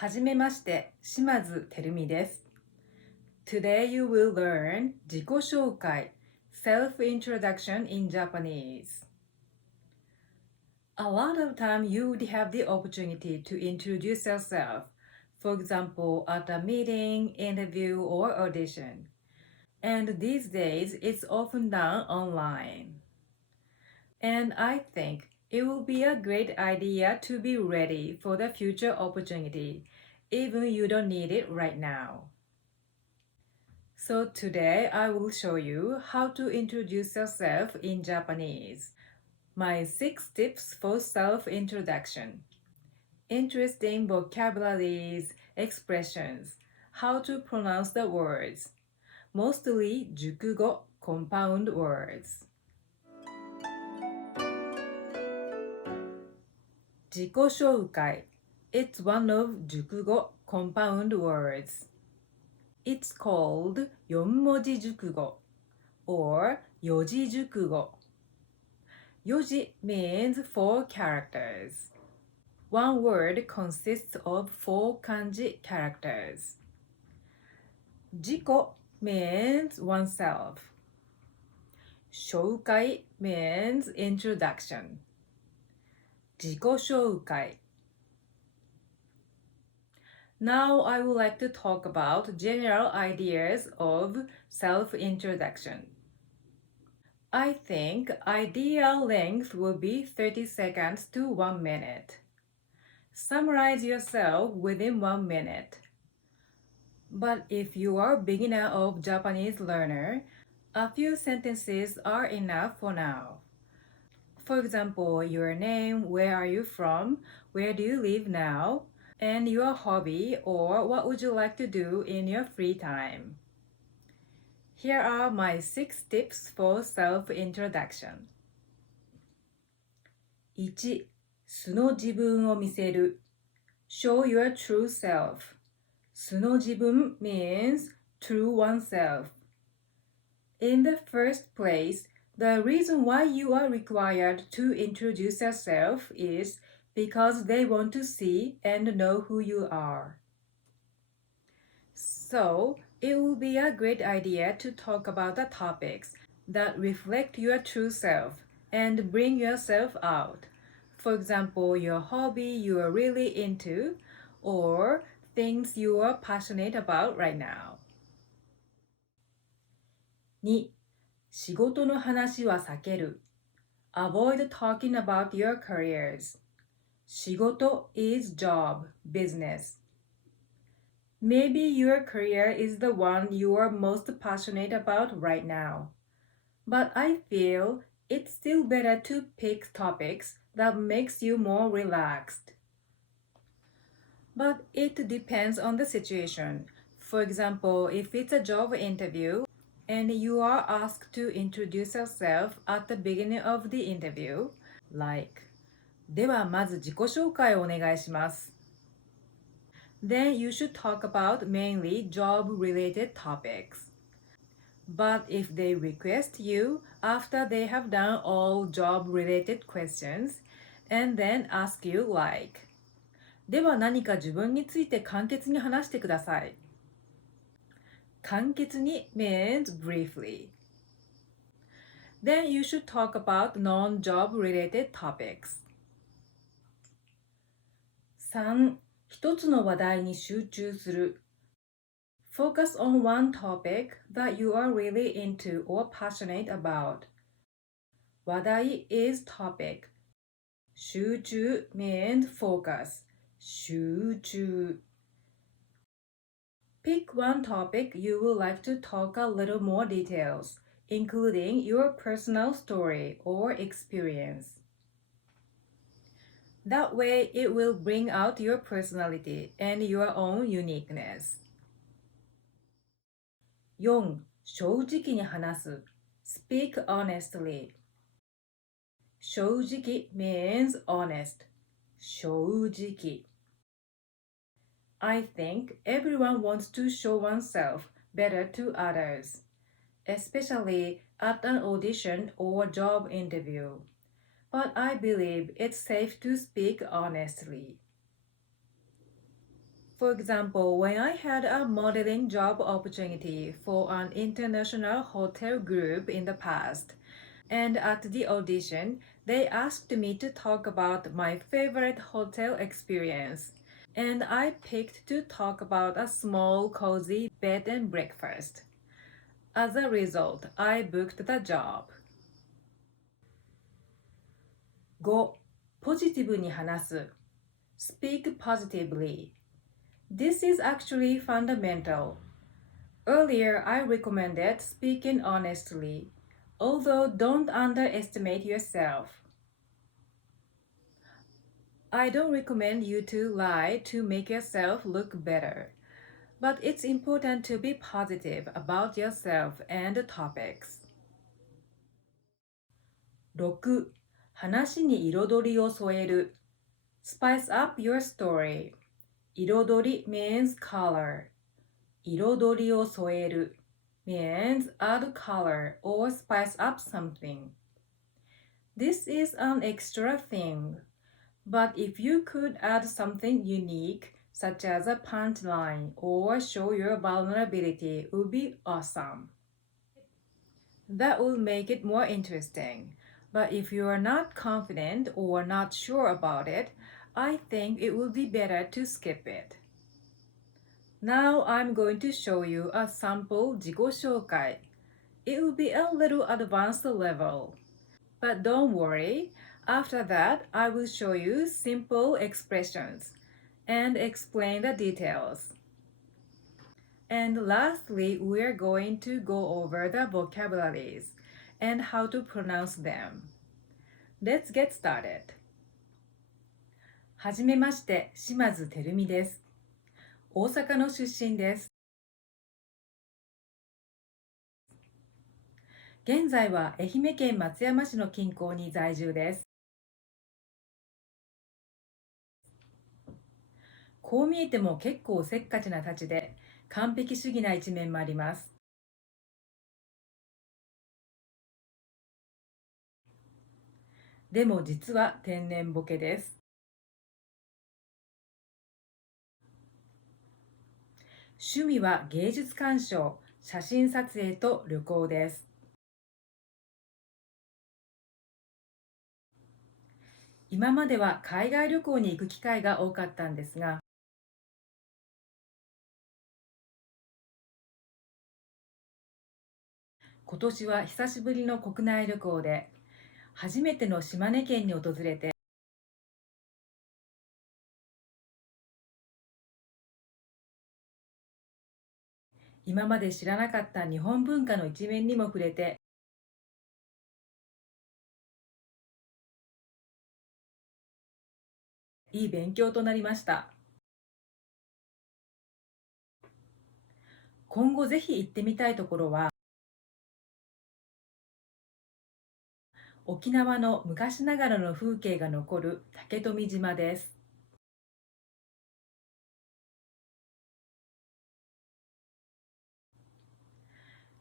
はじめまして、島津てるみです。Today you will learn 自己紹介 self-introduction in Japanese. A lot of time you would have the opportunity to introduce yourself, for example, at a meeting, interview, or audition. And these days, it's often done online. And I think it will be a great idea to be ready for the future opportunity, even you don't need it right now. So today I will show you how to introduce yourself in Japanese. My 6 tips for self-introduction. Interesting vocabularies, expressions, how to pronounce the words. Mostly 熟語 compound words. 自己紹介 It's one of 熟語 compound words. It's called 四文字熟語 or 四字熟語. Yoji means 4 characters. One word consists of 4 kanji characters. Jiko means oneself. Shoukai means introduction. 自己紹介. Now I would like to talk about general ideas of self-introduction. I think ideal length will be 30 seconds to 1 minute. Summarize yourself within 1 minute. But if you are a beginner of Japanese learner, a few sentences are enough for now. For example, your name, where are you from, where do you live now, and your hobby or what would you like to do in your free time. Here are my 6 tips for self-introduction. 1. 素の自分を見せる Show your true self. 素の自分 means true oneself. In the first place, the reason why you are required to introduce yourself is because they want to see and know who you are. So, it will be a great idea to talk about the topics that reflect your true self and bring yourself out. For example, your hobby you are really into or things you are passionate about right now. 2. 仕事の話は避ける Avoid talking about your careers. 仕事 is job, business. Maybe your career is the one you are most passionate about right now. But I feel it's still better to pick topics that makes you more relaxed. But it depends on the situation. For example, if it's a job interview and you are asked to introduce yourself at the beginning of the interview, like ではまず自己紹介をお願いします Then you should talk about mainly job-related topics. But if they request you after they have done all job-related questions and then ask you like では何か自分について簡潔に話してください。簡潔に means briefly. Then you should talk about non-job related topics. 3. 一つの話題に集中する Focus on one topic that you are really into or passionate about. 話題 is topic. 集中 means focus. 集中 Pick one topic you would like to talk a little more details, including your personal story or experience. That way, it will bring out your personality and your own uniqueness. 4. 正直に話す Speak honestly. 正直 means honest. 正直 I think everyone wants to show oneself better to others, especially at an audition or job interview. But I believe it's safe to speak honestly. For example, when I had a modeling job opportunity for an international hotel group in the past, and at the audition, they asked me to talk about my favorite hotel experience, and I picked to talk about a small, cozy bed and breakfast. As a result, I booked the job. 5. ポジティブに話す Speak positively. This is actually fundamental. Earlier, I recommended speaking honestly, although don't underestimate yourself. I don't recommend you to lie to make yourself look better, but it's important to be positive about yourself and the topics. 6. 話に彩りを添える Spice up your story. 彩り means color. 彩りを添える means add color or spice up something. This is an extra thing, but if you could add something unique, such as a punchline or show your vulnerability, would be awesome. That would make it more interesting. But if you are not confident or not sure about it, I think it would be better to skip it. Now I'm going to show you a sample 自己紹介. It will be a little advanced level. But don't worry, after that I will show you simple expressions and explain the details. And lastly, we're going to go over the vocabularies and how to pronounce them. Let's get started. はじめまして、島津てるみです。大阪の出身です。現在は愛媛県松山市の近郊に在住です。こう見えても結構せっかちなたちで、完璧主義な一面もあります。でも実は天然ボケです。趣味は芸術鑑賞、写真撮影と旅行です。今までは海外旅行に行く機会が多かったんですが、今年は久しぶりの国内旅行で、初めての島根県に訪れて、今まで知らなかった日本文化の一面にも触れて、いい勉強となりました。今後ぜひ行ってみたいところは、沖縄の昔ながらの風景が残る竹富島です。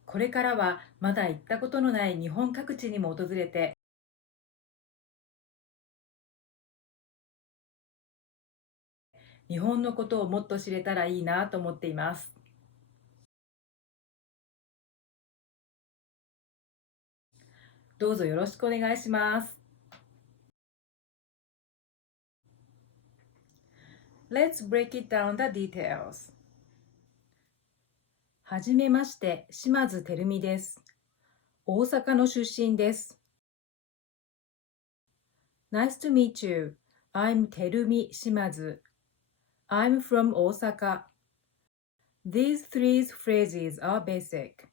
これからはまだ行ったことのない日本各地にも訪れて、日本のことをもっと知れたらいいなと思っています。どうぞよろしくお願いします。Let's break it down the details. はじめまして、島津てるみです。大阪の出身です。Nice to meet you. I'm Terumi Shimazu. I'm from Osaka. These three phrases are basic.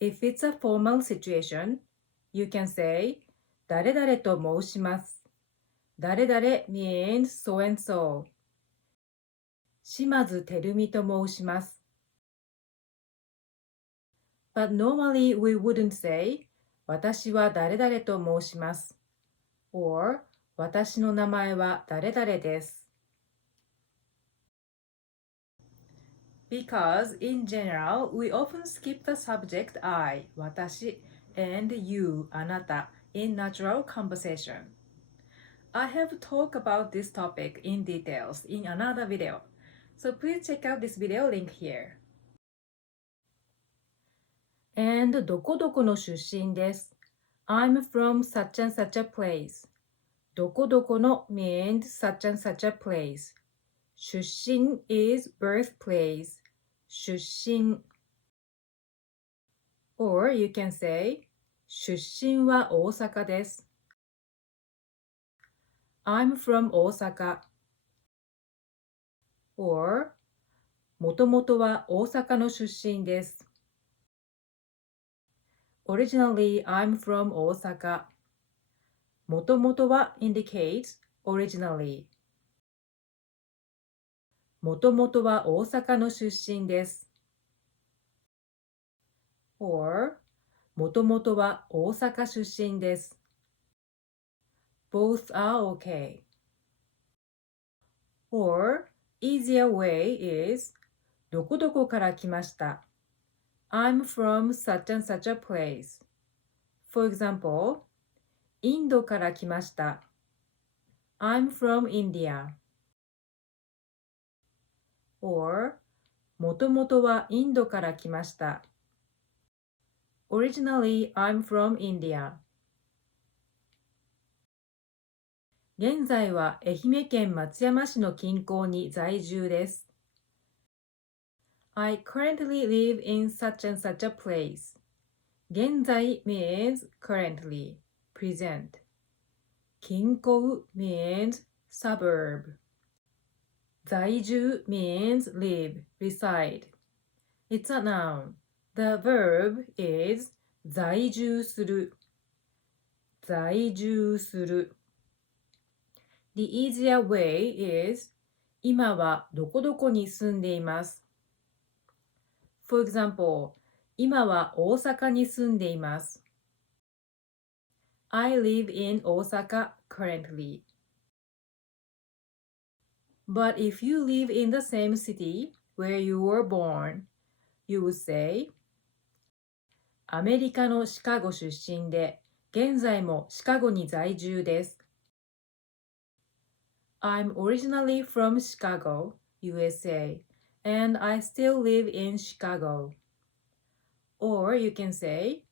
If it's a formal situation, you can say 誰々と申します。誰々 means so and so. 島津てるみと申します。But normally we wouldn't say 私は誰々と申します。or 私の名前は誰々です。Because in general, we often skip the subject I, 私 and you, あなた in natural conversation. I have talked about this topic in details in another video, So please check out this video link here. And どこどこの出身です。I'm from such and such a place. どこどこの means such and such a place. 出身 is birthplace. 出身 Or you can say 出身は大阪です。I'm from 大阪 Or もともとは大阪の出身です。Originally, I'm from 大阪。もともとは indicates originally。もともとは大阪の出身です。or もともとは大阪出身です。Both are okay. Or easier way is どこどこから来ました。I'm from such and such a place. For example, インドから来ました。I'm from India. Or もともとはインドから来ました。Originally, I'm from India. 現在は愛媛県松山市の近郊に在住です。I currently live in such and such a place. 現在 means currently, present. 近郊 means suburb. 在住 means live, reside. It's a noun. The verb is 在住する。在住する。The easier way is 今はどこどこに住んでいます。For example, 今は大阪に住んでいます。I live in Osaka currently. But if you live in the same city where you were born, you would say アメリカのシカゴ出身で現在もシカゴに在住です。I'm originally from Chicago, USA, and I still live in Chicago. Or you can say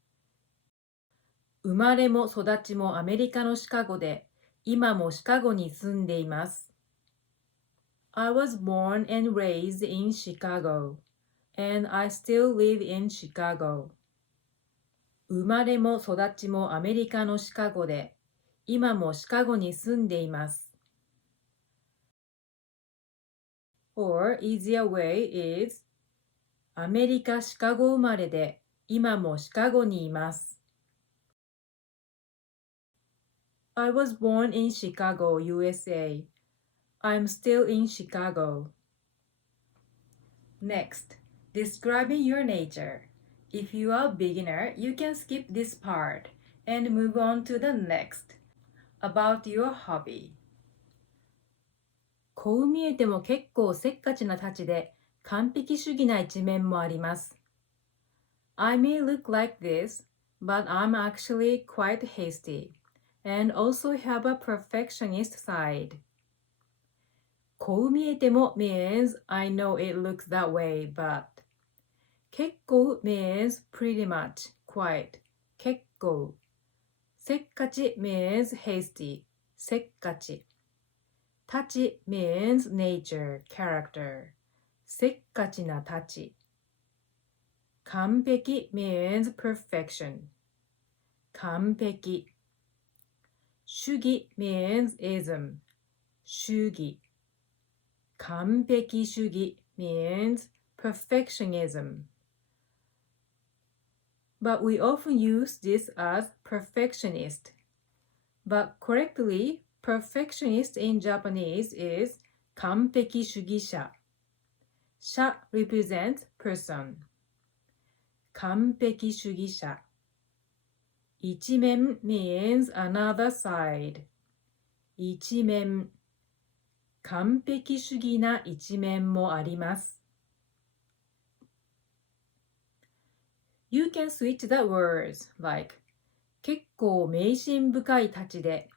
生まれも育ちもアメリカのシカゴで今もシカゴに住んでいます。I was born and raised in Chicago, and I still live in Chicago. 生まれも育ちもアメリカのシカゴで今もシカゴに住んでいます。Or easier way is アメリカ・シカゴ生まれで今もシカゴにいます。I was born in Chicago, USA. I'm still in Chicago. Next, describing your nature. If you are a beginner, you can skip this part and move on to the next. About your hobby. こう見えても結構せっかちなたちで完璧主義な一面もあります。I may look like this, but I'm actually quite hasty and also have a perfectionist side. こう見えても means I know it looks that way, but 結構 means pretty much, quite, 結構。せっかち means hasty, せっかち。たち means nature, character, せっかちなたち。完璧 means perfection, 完璧。主義 means ism, 主義。完璧主義 means perfectionism. But we often use this as perfectionist. But correctly, perfectionist in Japanese is 完璧主義者。者 represents person. 完璧主義者。一面 means another side. 一面。完璧主義な一面もあります。You can switch the words like 結構迷信深いたちで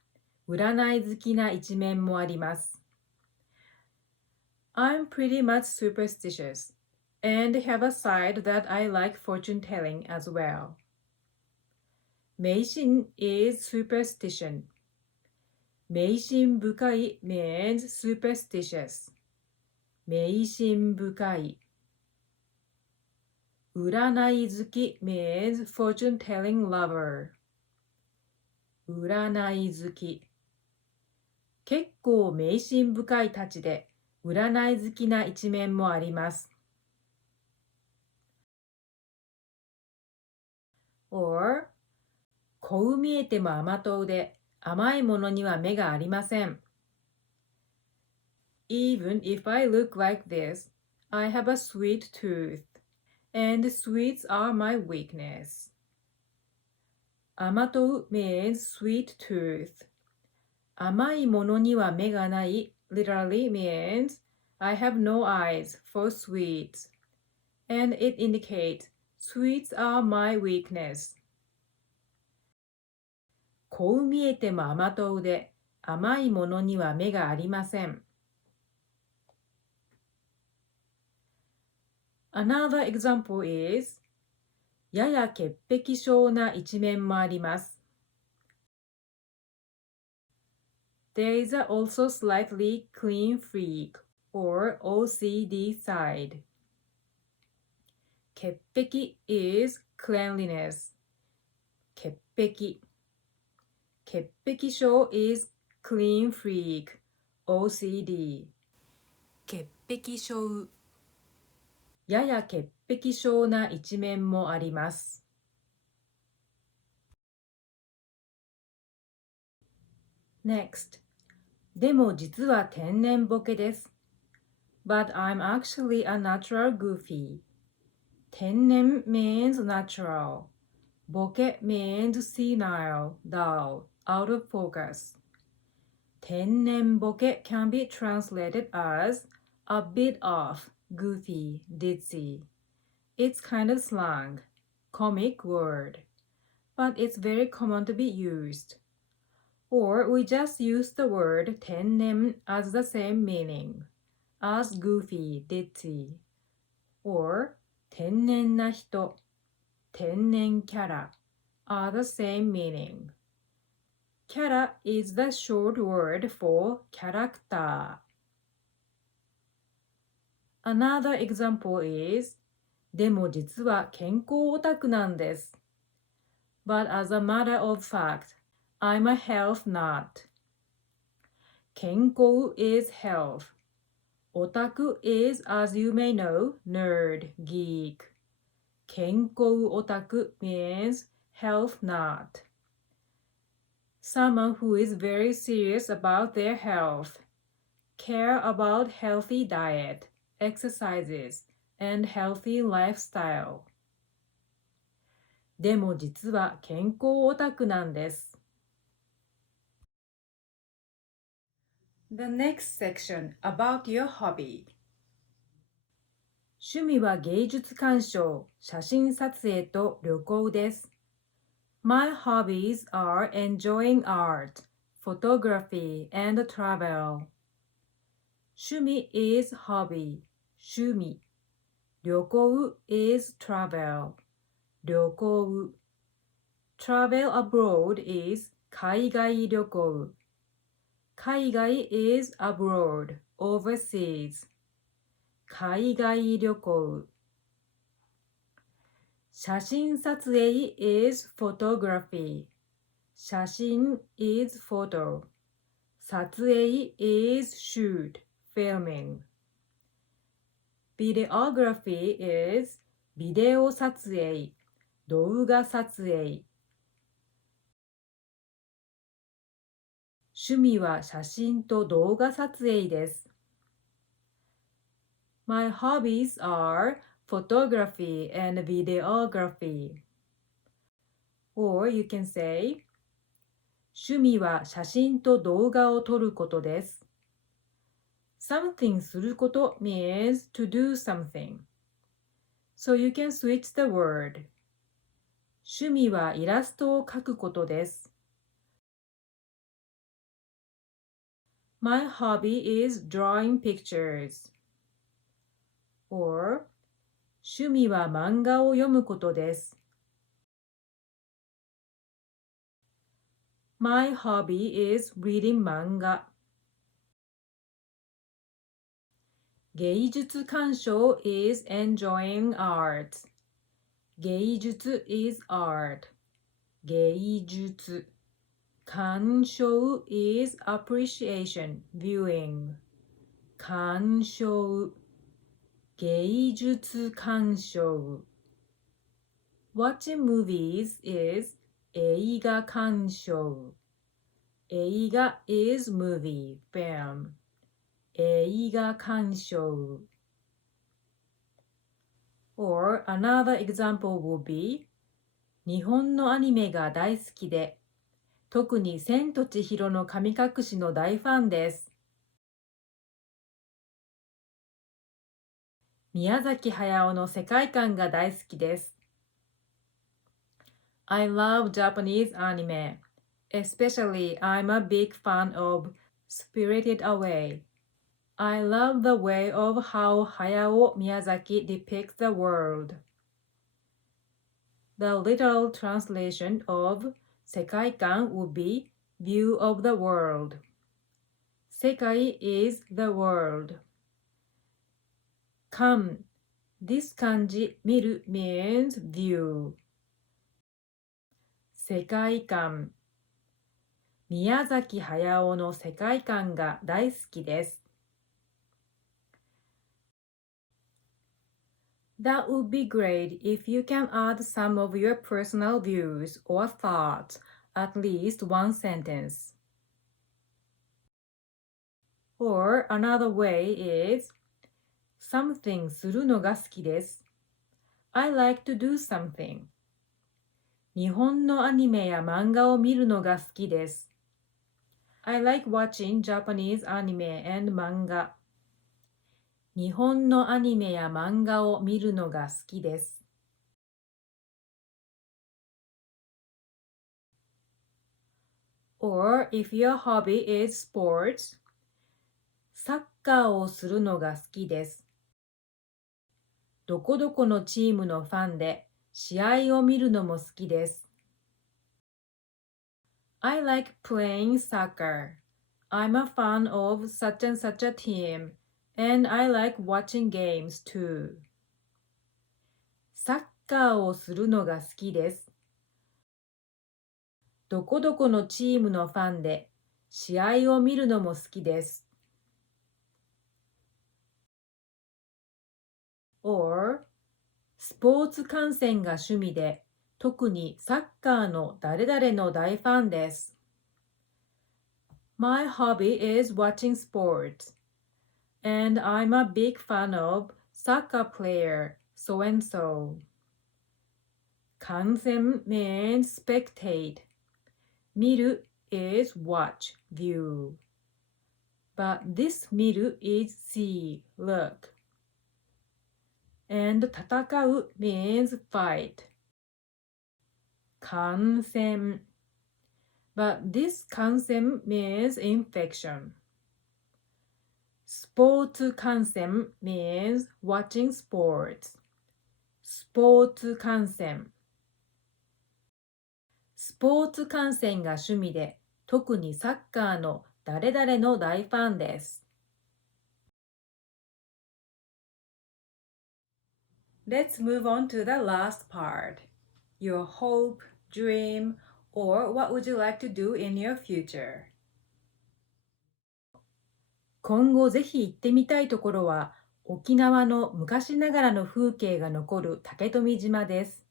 占い好きな一面もあります。I'm pretty much superstitious and have a side that I like fortune telling as well. 迷信 is superstition. 迷信深い means superstitious. 迷信深い。占い好き means fortune telling lover. 占い好き。結構迷信深いたちで占い好きな一面もあります。or こう見えても甘党で甘いものには目がありません。Even if I look like this, I have a sweet tooth, and sweets are my weakness. 甘党 means sweet tooth. 甘いものには目がない literally means I have no eyes for sweets, and it indicates sweets are my weakness. こう見えても甘党で甘いものには目がありません。Another example is やや潔癖症な一面もあります。There is a also slightly clean freak or OCD side. 潔癖 is cleanliness. 潔癖。潔癖症 is clean freak, OCD. 潔癖症。やや潔癖症な一面もあります。Next. でも実は天然ボケです。But I'm actually a natural goofy. 天然 means natural. ボケ means senile, dull, out of focus. 天然ボケ can be translated as a bit off, goofy, ditzy. It's kind of slang, comic word, but it's very common to be used. Or we just use the word 天然 as the same meaning, as goofy, ditzy. Or 天然な人、天然キャラ are the same meaning. キャラ is the short word for character. Another example is でも実は健康オタクなんです。But as a matter of fact, I'm a health nut. 健康 is health. Otaku is, as you may know, nerd, geek. 健康オタク means health nut. Someone who is very serious about their health, care about healthy diet, exercises, and healthy lifestyle. でも実は健康オタクなんです。The next section about your hobby. 趣味は芸術鑑賞、写真撮影と旅行です。My hobbies are enjoying art, photography, and travel. 趣味 is hobby, 趣味。旅行 is travel, 旅行。Travel abroad is 海外旅行。海外 is abroad, overseas. 海外旅行。写真撮影 is photography. 写真 is photo. 撮影 is shoot, filming. Videography is ビデオ撮影、動画撮影。趣味は写真と動画撮影です。My hobbies are photography and videography. Or you can say, 趣味は写真と動画を撮ることです。Something すること means to do something. So you can switch the word. 趣味はイラストを描くことです。My hobby is drawing pictures. or 趣味は漫画を読むことです。My hobby is reading manga. 芸術鑑賞 is enjoying art. 芸術 is art. 芸術。鑑賞 is appreciation, viewing. 鑑賞。芸術鑑賞。Watching movies is 映画鑑賞。映画 is movie, film. 映画鑑賞。Or another example would be 日本のアニメが大好きで、特に千と千尋の神隠しの大ファンです。宮崎駿の世界観が大好きです。I love Japanese anime. Especially, I'm a big fan of Spirited Away. I love the way of how Hayao Miyazaki depicts the world. The literal translation of 世界観 would be view of the world. 世界 is the world. 観 this 漢字見る means view. 世界観宮崎駿の世界観が大好きです。That would be great if you can add some of your personal views or thoughts, at least one sentence. Or another way is something するのが好きです。I like to do something. 日本のアニメや漫画を見るのが好きです。I like watching Japanese anime and manga. 日本のアニメや漫画を見るのが好きです。Or if your hobby is sports, サッカーをするのが好きです。どこどこのチームのファンで試合を見るのも好きです。I like playing soccer. I'm a fan of such and such a team, and I like watching games too. サッカーをするのが好きです。どこどこのチームのファンで試合を見るのも好きです。or スポーツ観戦が趣味で、特にサッカーの誰々の大ファンです。My hobby is watching sports, and I'm a big fan of soccer player so and so. 観戦 means spectate. 見る is watch, view. But this 見る is see, look. And 戦う means fight. 感染 But this 感染 means infection. スポーツ観戦 means watching sports. スポーツ観戦スポーツ観戦が趣味で、特にサッカーの誰々の大ファンです。Let's move on to the last part. Your hope, dream, or what would you like to do in your future? 今後ぜひ行ってみたいところは、沖縄の昔ながらの風景が残る竹富島です。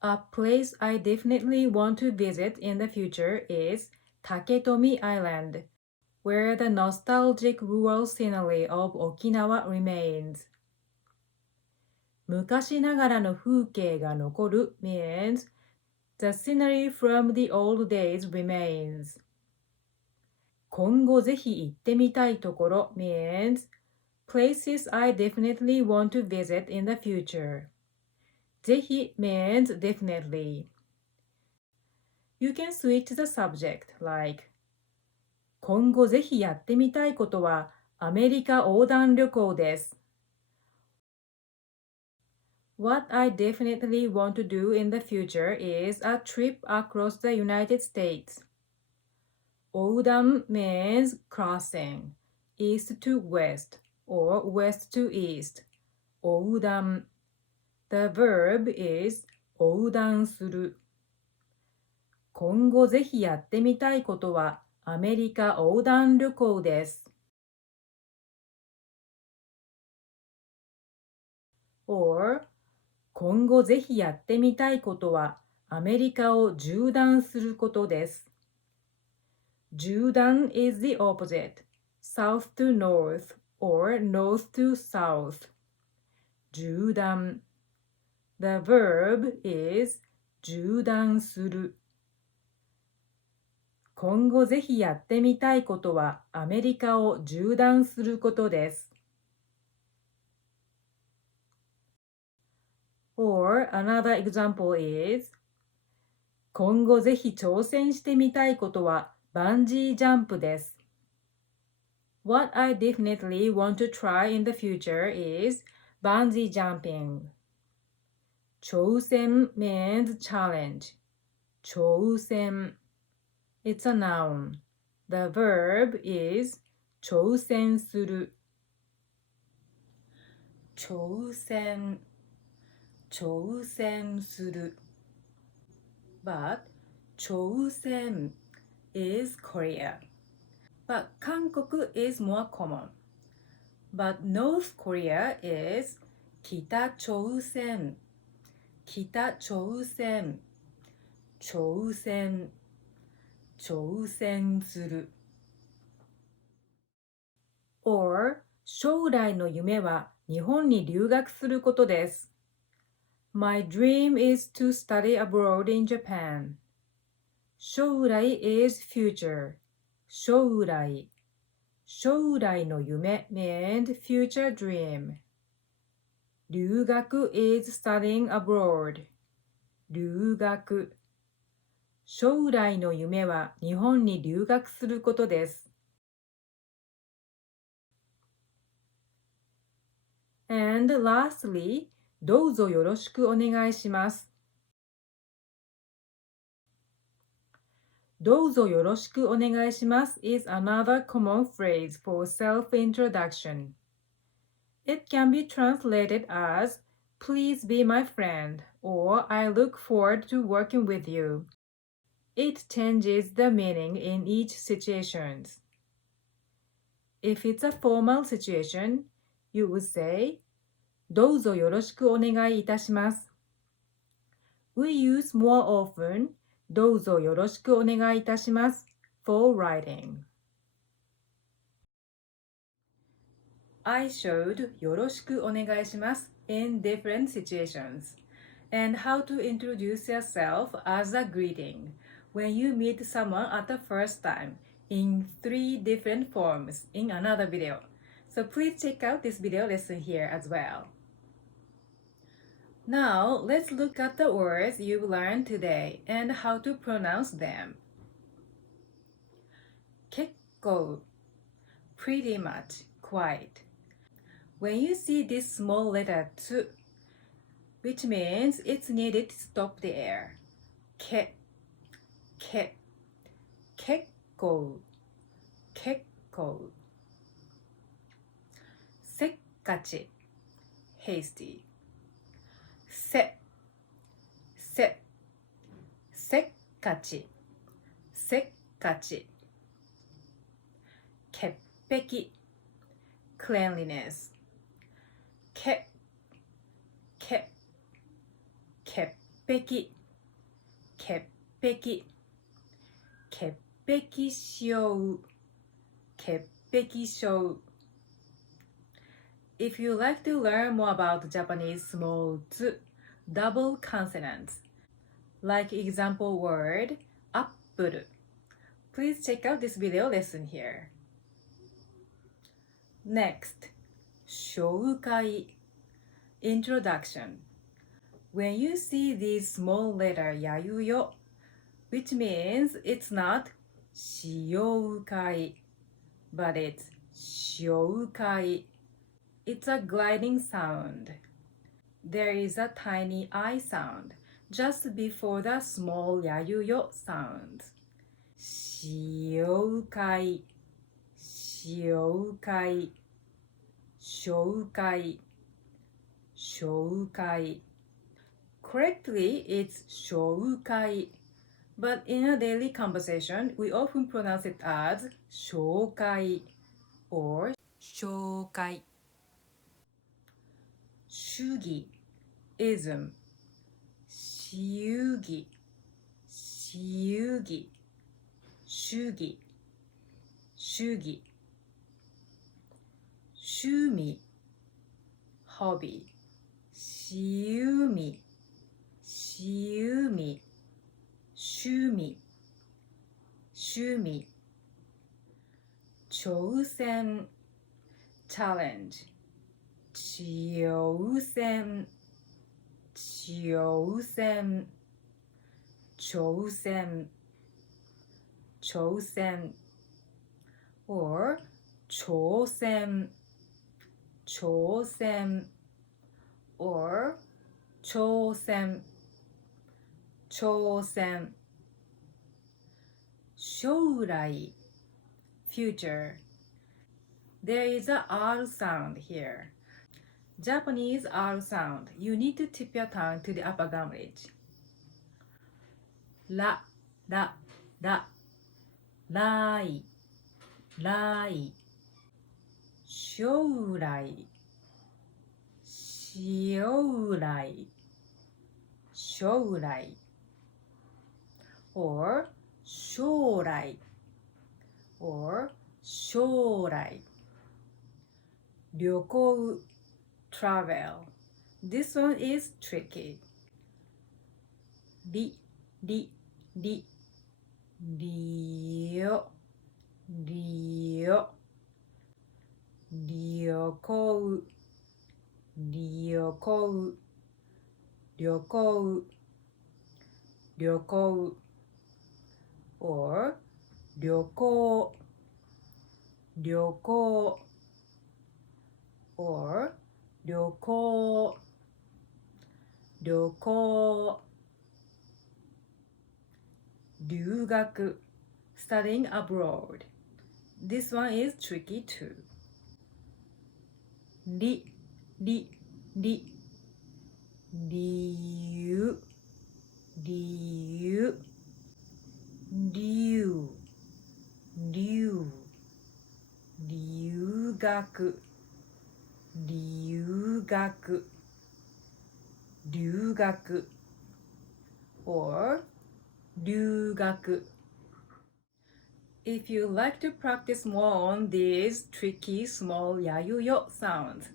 A place I definitely want to visit in the future is Taketomi Island, where the nostalgic rural scenery of Okinawa remains. 昔ながらの風景が残る means the scenery from the old days remains. 今後ぜひ行ってみたいところ means places I definitely want to visit in the future. ぜひ means definitely. You can switch the subject like 今後ぜひやってみたいことはアメリカ横断旅行です。What I definitely want to do in the future is a trip across the United States. 横断 means crossing, east to west or west to east. 横断 The verb is 横断する。今後ぜひやってみたいことはアメリカ横断旅行です。or 今後ぜひやってみたいことはアメリカを縦断することです。縦断 is the opposite, south to north or north to south. 縦断 The verb is 縦断する。今後ぜひやってみたいことはアメリカを縦断することです。Or another example is 今後ぜひ挑戦してみたいことはバンジージャンプです。What I definitely want to try in the future is bungee jumping. 挑戦 means challenge. 挑戦 It's a noun. The verb is 挑戦する。挑戦挑戦する。But 挑戦 is Korea. But韓国 is more common. But North Korea is 北朝鮮。北朝鮮。挑戦。挑戦する。or 将来の夢は日本に留学することです。My dream is to study abroad in Japan. 将来 is future. 将来。将来の夢 means future dream. 留学 is studying abroad. 留学。将来の夢は日本に留学することです。And lastly, どうぞよろしくお願いします。どうぞよろしくお願いします is another common phrase for self-introduction. It can be translated as Please be my friend or I look forward to working with you. It changes the meaning in each situation. If it's a formal situation, you would say どうぞよろしくお願いいたします。We use more often どうぞよろしくお願いいたします for writing. I showed よろしくお願いします in different situations and how to introduce yourself as a greeting when you meet someone at the first time in 3 different forms in another video. So please check out this video lesson here as well. Now, let's look at the words you've learned today and how to pronounce them. 結構 pretty much, quite. When you see this small letter つ which means it's needed to stop the air. け結構結構せっかち hasty せっかちせっかち潔癖 cleanliness 潔癖潔癖潔癖症潔癖症 If you like to learn more about Japanese small つ double consonants, like example word apple, please check out this video lesson here. Next, 紹介 introduction. When you see this small letter やゆよ which means it's not 試用会 but it's 紹介. It's a gliding sound. There is a tiny I sound just before the small やゆよ sound. 紹介、紹介、紹介、紹介. Correctly, it's 紹介. But in a daily conversation, we often pronounce it as 紹介 or 紹介. 主義 ism 主義主義主義主義趣味 hobby 趣味趣味趣味趣味挑戦 challenge 挑戦挑戦挑戦挑戦 or 挑戦挑戦 or 挑戦挑戦将来 future. There is a R sound here. Japanese R sound. You need to tip your tongue to the upper gum ridge. ら、ら、ら、来、来、将来、将来、将来 or 将来 or 将来旅行 travel. This one is tricky. り、り、り、りよ、りよ、旅行、旅行、旅行、旅行 or 旅行、旅行 or 旅行、旅行留学 studying abroad. This one is tricky too. り、り、り、理由、理由、留、留、留学、留学、留学 or 留学. If you like to practice more on these tricky small やゆよ sounds,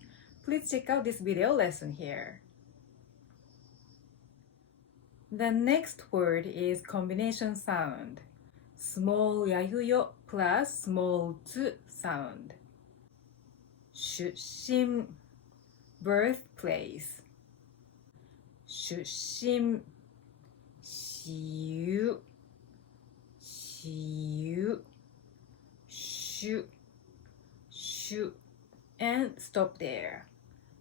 please check out this video lesson here. The next word is combination sound. Small やゆよ plus small つ sound. 出身 birthplace. 出身私有私有主主 and stop there.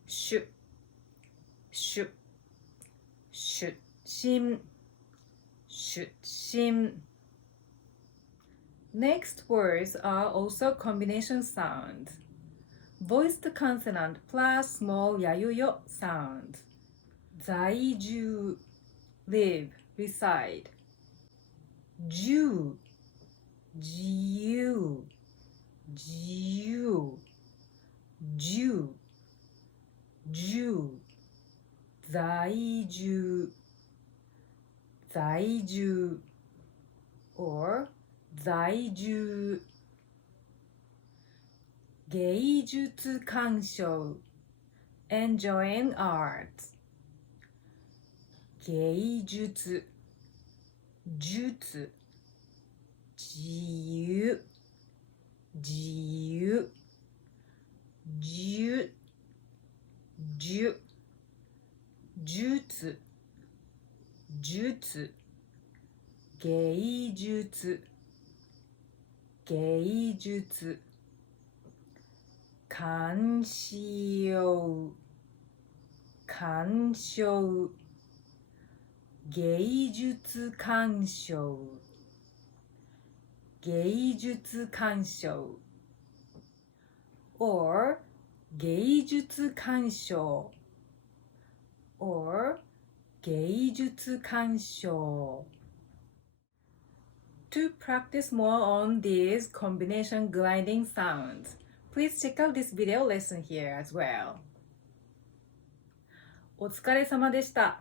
出出出身出身 Next words are also combination sounds. Voiced consonant plus small やゆよ sounds. 在住 live, reside. 住自由自由住住在住在住 or 在住芸術鑑賞 enjoying arts 芸術術自由自由術術術術芸術芸術鑑賞鑑賞芸術鑑賞芸術鑑賞 or 芸術鑑賞 or 芸術鑑賞 To practice more on these combination gliding sounds, please check out this video lesson here as well. お疲れ様でした。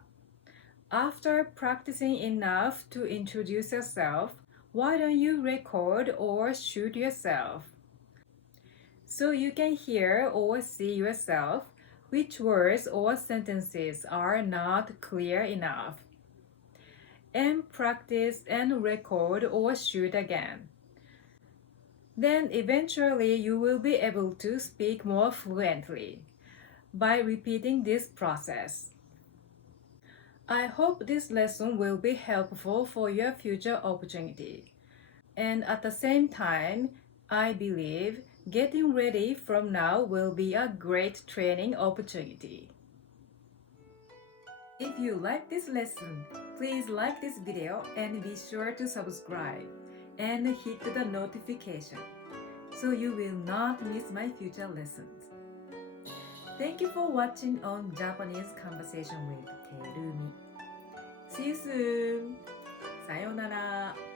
After practicing enough to introduce yourself, why don't you record or shoot yourself? So you can hear or see yourself which words or sentences are not clear enough. And practice and record or shoot again. Then eventually you will be able to speak more fluently by repeating this process. I hope this lesson will be helpful for your future opportunity. And at the same time, I believe getting ready from now will be a great training opportunity. If you like this lesson, please like this video and be sure to subscribe and hit the notification so you will not miss my future lessons. Thank you for watching on Japanese Conversation with Terumi. See you soon! さようなら。